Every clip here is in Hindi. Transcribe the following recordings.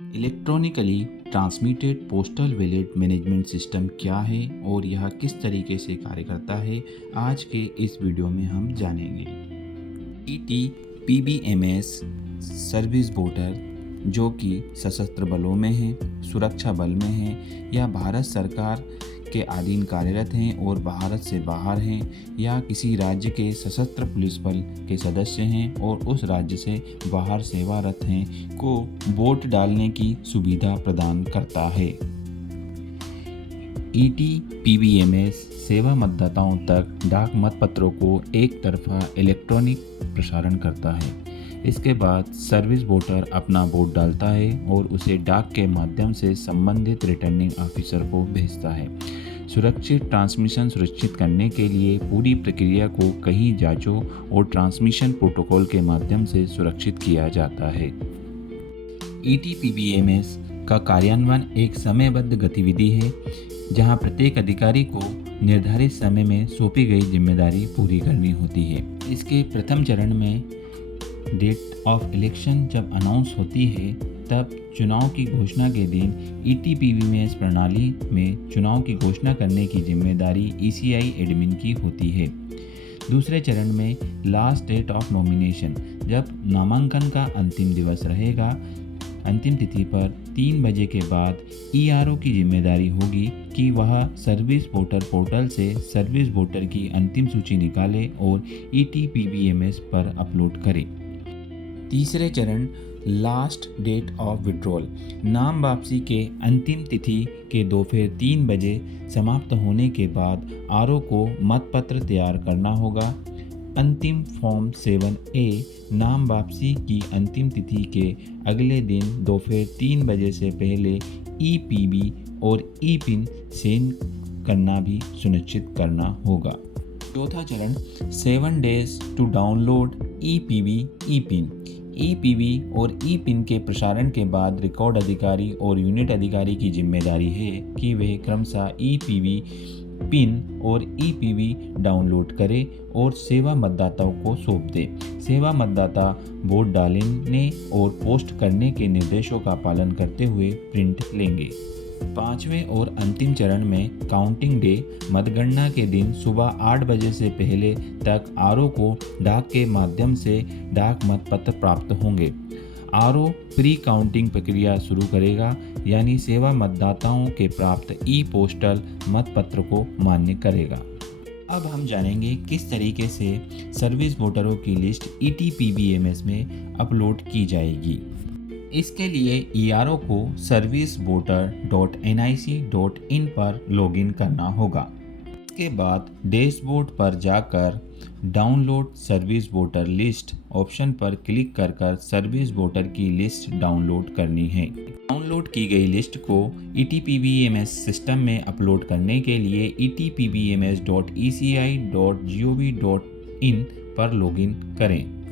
Electronically transmitted postal ballot management system क्या है और यह किस तरीके से कार्य करता है, आज के इस वीडियो में हम जानेंगे। ईटी पीबीएमएस सर्विस वोटर जो कि सशस्त्र बलों में है, सुरक्षा बल में है या भारत सरकार के अधीन कार्यरत हैं और भारत से बाहर हैं या किसी राज्य के सशस्त्र पुलिस बल के सदस्य हैं और उस राज्य से बाहर सेवारत हैं को वोट डालने की सुविधा प्रदान करता है। ईटी पीबीएमएस सेवा मतदाताओं तक डाक मतपत्रों को एक तरफा इलेक्ट्रॉनिक प्रसारण करता है। इसके बाद सर्विस वोटर अपना वोट डालता है और उसे डाक के माध्यम से संबंधित रिटर्निंग ऑफिसर को भेजता है। सुरक्षित ट्रांसमिशन सुनिश्चित करने के लिए पूरी प्रक्रिया को कई जांचों और ट्रांसमिशन प्रोटोकॉल के माध्यम से सुरक्षित किया जाता है। ईटीपीबीएमएस का कार्यान्वयन एक समयबद्ध गतिविधि है जहां प्रत्येक अधिकारी को निर्धारित समय में सौंपी गई जिम्मेदारी पूरी करनी होती है। इसके प्रथम चरण में डेट ऑफ इलेक्शन जब अनाउंस होती है तब चुनाव की घोषणा के दिन ईटीपीबीएमएस प्रणाली में चुनाव की घोषणा करने की जिम्मेदारी ईसीआई एडमिन की होती है। दूसरे चरण में लास्ट डेट ऑफ नॉमिनेशन जब नामांकन का अंतिम दिवस रहेगा, अंतिम तिथि पर 3 बजे के बाद ईआरओ की जिम्मेदारी होगी कि वह सर्विस वोटर पोर्टल से सर्विस वोटर की अंतिम सूची निकाले और ईटीपीबीएमएस पर अपलोड करे। तीसरे चरण लास्ट डेट ऑफ विड्रॉल नाम वापसी के अंतिम तिथि के दोपहर 3 बजे समाप्त होने के बाद आरओ को मतपत्र तैयार करना होगा। अंतिम फॉर्म 7A नाम वापसी की अंतिम तिथि के अगले दिन दोपहर 3 बजे से पहले ईपीबी और ईपिन सेंड करना भी सुनिश्चित करना होगा। चौथा चरण 7 days to download EPB ईपिन EPB और ईपिन के प्रसारण के बाद रिकॉर्ड अधिकारी और यूनिट अधिकारी की जिम्मेदारी है कि वे क्रमशः ईपीबी पिन और ईपीबी डाउनलोड करें और सेवा मतदाताओं को सौंप दें। सेवा मतदाता वोट डालने और पोस्ट करने के निर्देशों का पालन करते हुए प्रिंट लेंगे। पांचवें और अंतिम चरण में काउंटिंग डे मतगणना के दिन सुबह 8 बजे से पहले तक आरओ को डाक के माध्यम से डाक मतपत्र प्राप्त होंगे। आरओ प्री काउंटिंग प्रक्रिया शुरू करेगा, यानी सेवा मतदाताओं के प्राप्त ई पोस्टल मतपत्र को मान्य करेगा। अब हम जानेंगे किस तरीके से सर्विस वोटरों की लिस्ट ईटीपीबीएमएस में अपलोड की जाएगी। इसके लिए ईआरओ को servicevoter.nic.in पर लॉगिन करना होगा। इसके बाद डैशबोर्ड पर जाकर download service voter list option पर क्लिक कर सर्विस वोटर की लिस्ट डाउनलोड करनी है। डाउनलोड की गई लिस्ट को ईटीपीबीएमएस सिस्टम में अपलोड करने के लिए etpbms.eci.gov.in पर लॉगिन करें।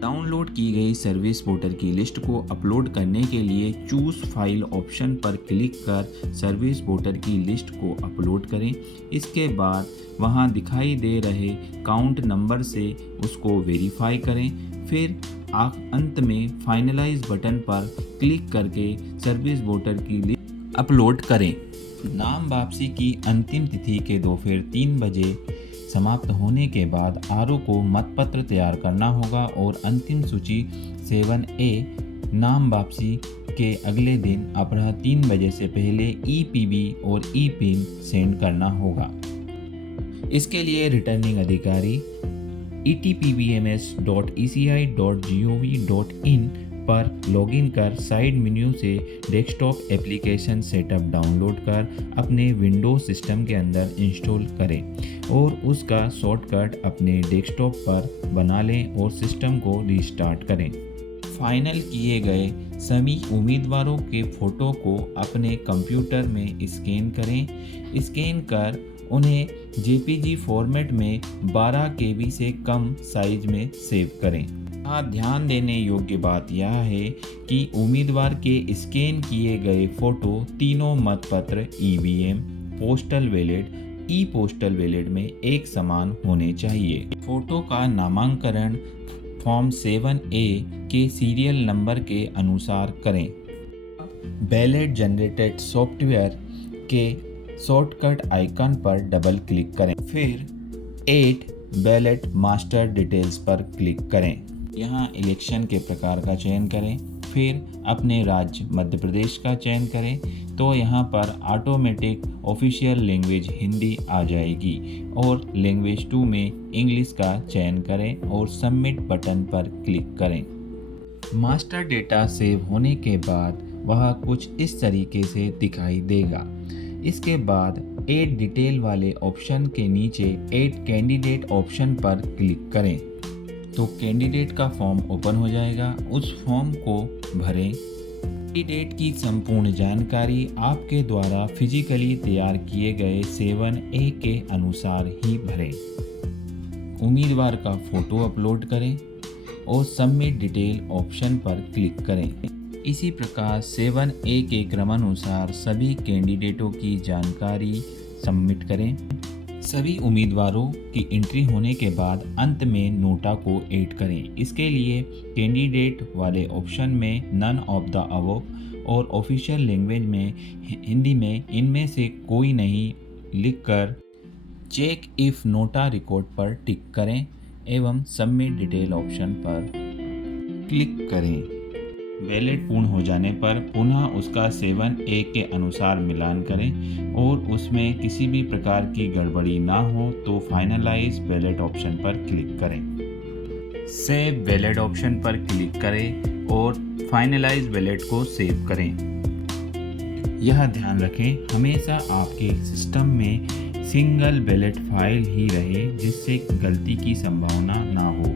डाउनलोड की गई सर्विस वोटर की लिस्ट को अपलोड करने के लिए चूज फाइल ऑप्शन पर क्लिक कर सर्विस वोटर की लिस्ट को अपलोड करें। इसके बाद वहां दिखाई दे रहे काउंट नंबर से उसको वेरीफाई करें। फिर अंत में फाइनलाइज बटन पर क्लिक करके सर्विस वोटर की लिस्ट अपलोड करें। नाम वापसी की अंतिम तिथि के दोपहर 3 बजे समाप्त होने के बाद आरओ को मतपत्र तैयार करना होगा और अंतिम सूची 7A नाम वापसी के अगले दिन अपराह 3 बजे से पहले ईपीबी और ईपिन सेंड करना होगा। इसके लिए रिटर्निंग अधिकारी etpbms.eci.gov.in पर लॉगिन कर साइड मेन्यू से डेस्कटॉप एप्लीकेशन सेटअप डाउनलोड कर अपने विंडोज सिस्टम के अंदर इंस्टॉल करें और उसका शॉर्टकट अपने डेस्कटॉप पर बना लें और सिस्टम को रीस्टार्ट करें। फाइनल किए गए सभी उम्मीदवारों के फ़ोटो को अपने कंप्यूटर में स्कैन करें। स्कैन कर उन्हें जेपीजी फॉर्मेट में 12 KB से कम साइज में सेव करें। यहाँ ध्यान देने योग्य बात यह है कि उम्मीदवार के स्कैन किए गए फ़ोटो तीनों मतपत्र ईवीएम, पोस्टल बैलेट, ई पोस्टल बैलेट में एक समान होने चाहिए। फ़ोटो का नामांकन फॉर्म 7A के सीरियल नंबर के अनुसार करें। बैलेट जनरेटेड सॉफ्टवेयर के शॉर्टकट आइकन पर डबल क्लिक करें। फिर एड बैलेट मास्टर डिटेल्स पर क्लिक करें। यहाँ इलेक्शन के प्रकार का चयन करें। फिर अपने राज्य मध्य प्रदेश का चयन करें तो यहाँ पर ऑटोमेटिक ऑफिशियल लैंग्वेज हिंदी आ जाएगी और लैंग्वेज 2 में इंग्लिश का चयन करें और सबमिट बटन पर क्लिक करें। मास्टर डेटा सेव होने के बाद वह कुछ इस तरीके से दिखाई देगा। इसके बाद ऐड डिटेल वाले ऑप्शन के नीचे ऐड कैंडिडेट ऑप्शन पर क्लिक करें तो कैंडिडेट का फॉर्म ओपन हो जाएगा। उस फॉर्म को भरें। कैंडिडेट की संपूर्ण जानकारी आपके द्वारा फिजिकली तैयार किए गए 7A के अनुसार ही भरें। उम्मीदवार का फोटो अपलोड करें और सबमिट डिटेल ऑप्शन पर क्लिक करें। इसी प्रकार 7A के क्रमानुसार सभी कैंडिडेटों की जानकारी सबमिट करें। सभी उम्मीदवारों की एंट्री होने के बाद अंत में नोटा को ऐड करें। इसके लिए कैंडिडेट वाले ऑप्शन में नन ऑफ द अबव और ऑफिशियल लैंग्वेज में हिंदी में इनमें से कोई नहीं लिखकर चेक इफ़ नोटा रिकॉर्ड पर टिक करें एवं सबमिट डिटेल ऑप्शन पर क्लिक करें। बैलेट पूर्ण हो जाने पर पुनः उसका 7A के अनुसार मिलान करें और उसमें किसी भी प्रकार की गड़बड़ी ना हो तो फाइनलाइज बैलेट ऑप्शन पर क्लिक करें। सेव बैलेट ऑप्शन पर क्लिक करें और फाइनलाइज बैलेट को सेव करें। यह ध्यान रखें हमेशा आपके सिस्टम में सिंगल बैलेट फाइल ही रहे जिससे गलती की संभावना ना हो।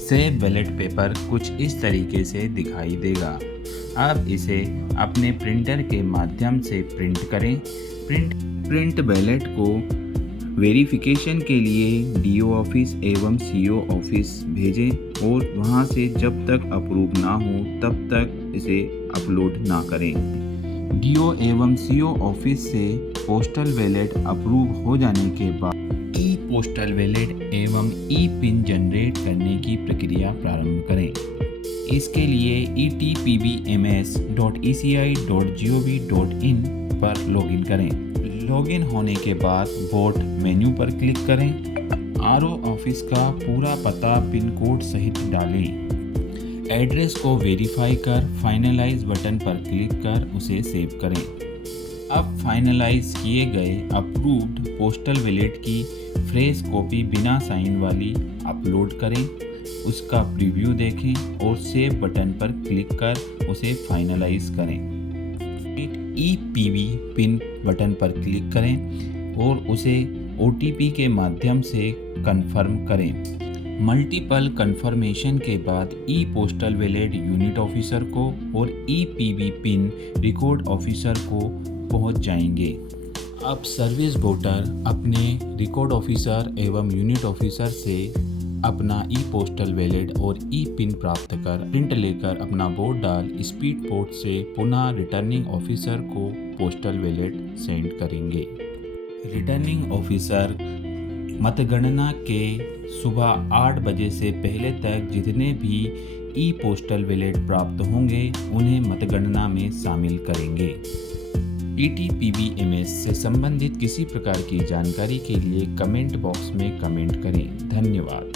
सेव बैलेट पेपर कुछ इस तरीके से दिखाई देगा। अब इसे अपने प्रिंटर के माध्यम से प्रिंट करें। प्रिंट बैलेट को वेरिफिकेशन के लिए DO ऑफिस एवं CO ऑफिस भेजें और वहां से जब तक अप्रूव ना हो तब तक इसे अपलोड ना करें। DO एवं CO ऑफिस से पोस्टल बैलेट अप्रूव हो जाने के बाद पोस्टल बैलेट एवं पिन जनरेट करने की प्रक्रिया प्रारंभ करें। इसके लिए etpbms.eci.gov.in पर लॉगिन करें। लॉगिन होने के बाद वोट मेन्यू पर क्लिक करें। RO ऑफिस का पूरा पता पिन कोड सहित डालें। एड्रेस को वेरीफाई कर फाइनलाइज बटन पर क्लिक कर उसे सेव करें। अब फाइनलाइज किए गए अप्रूव्ड पोस्टल बैलेट की फ्रेश कॉपी बिना साइन वाली अपलोड करें। उसका प्रीव्यू देखें और सेव बटन पर क्लिक कर उसे फाइनलाइज करें। EPB पिन बटन पर क्लिक करें और उसे OTP के माध्यम से कंफर्म करें। मल्टीपल कंफर्मेशन के बाद पोस्टल बैलेट यूनिट ऑफिसर को और EPB पिन रिकॉर्ड ऑफिसर को पहुंच जाएंगे। अब सर्विस वोटर अपने रिकॉर्ड ऑफिसर एवं यूनिट ऑफिसर से अपना पोस्टल बैलेट और पिन प्राप्त कर प्रिंट लेकर अपना वोट डाल स्पीड पोस्ट से पुनः रिटर्निंग ऑफिसर को पोस्टल बैलेट सेंड करेंगे। रिटर्निंग ऑफिसर मतगणना के सुबह 8 बजे से पहले तक जितने भी पोस्टल बैलेट प्राप्त होंगे उन्हें मतगणना में शामिल करेंगे। ETPBMS से संबंधित किसी प्रकार की जानकारी के लिए कमेंट बॉक्स में कमेंट करें। धन्यवाद।